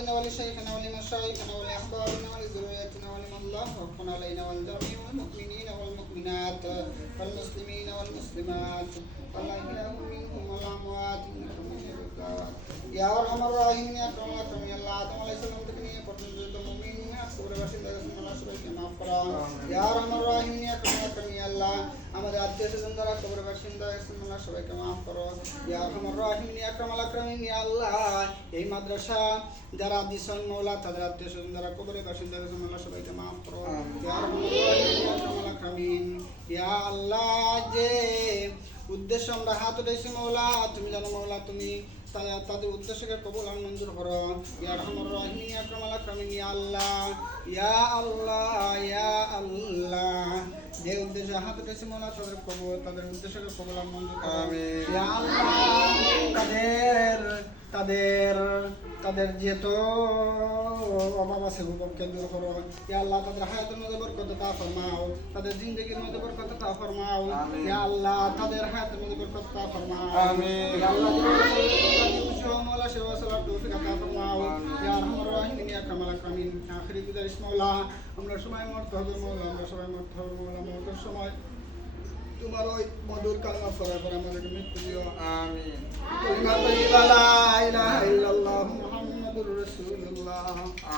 ولأمهاتنا ولشيخنا ولمشايخنا ولأحبابنا ولذريتنا ولمن الله حق علينا ولجميع المؤمنين والمؤمنات والمسلمين والمسلمات والأحياء منهم والأموات إنك سميع الدعاء يا أرحم الراحمين يا أكرم الأكرمين يا الله آدم عليه السلام تكني পর্যন্ত মুমিন কবরে বাসিন্দা আল্লাহ সবাইকে maaf করো ইয়া আরহামার রাহিমিন ইয়া আকরামাল আকরামিন ইয়া আল্লাহ আমাদের আত্মীয়স্বজন যারা কবরে বাসিন্দা আল্লাহ সবাইকে maaf করো ইয়া আরহামার রাহিমিন ইয়া আকরামাল আকরামিন ইয়া আল্লাহ এই মাদ্রাসা যারা দিছেন মাওলা তাদের আত্মীয়স্বজন যারা কবরে বাসিন্দা আল্লাহ সবাইকে maaf করো ইয়া আরহামার রাহিমিন ইয়া আকরামাল আকরামিন ইয়া আল্লাহ যে উদ্দেশ্য আমরা হাত উঠাইছি মাওলা তুমি জানো মাওলা তুমি তাদের উদ্দেশ্যকে কবুল আর মঞ্জুর করো ইয়া আরহামার রাহিমিন ইয়া আকরামাল আকরামিন ইয়া আল্লাহ ইয়া আল্লাহ ইয়া আল্লাহ যে উদ্দেশ্যে হাত উঠেছে মাওলা তাদের উদ্দেশ্যকে কবুল আর মঞ্জুর করো আমিন ইয়া আল্লাহ তাদের যত অভাব আছে ভূপক্ষে দূর করো ইয়া আল্লাহ তাদের হায়াতের মধ্যে বরকত তা ফরমাও তাদের জিন্দেগির মধ্যে বরকত তা ফরমাও ইয়া আল্লাহ তাদের হায়াতের মধ্যে বরকত তা ফরমাও আমিন ইয়া আল্লাহ মাওলা সেবা সালাত তৌফিক আতা ফরমাও ইয়া আরহামার রাহিমিন ইয়া আকরামাল আকরামিন আখিরি গুজারিশ মাওলা আমরা সবাই মরতে হবে মাওলা আমরা সবাই মরতে হবে মাওলা মরতের সময় তোমার ওই মধুর কালমা পড়ার পর আমাদেরকে মৃত্যু দিও আমিন কালিমা তাইয়্যিবা লা ইলাহা ইল্লাল্লাহ মুহাম্মাদুর রাসূলুল্লাহ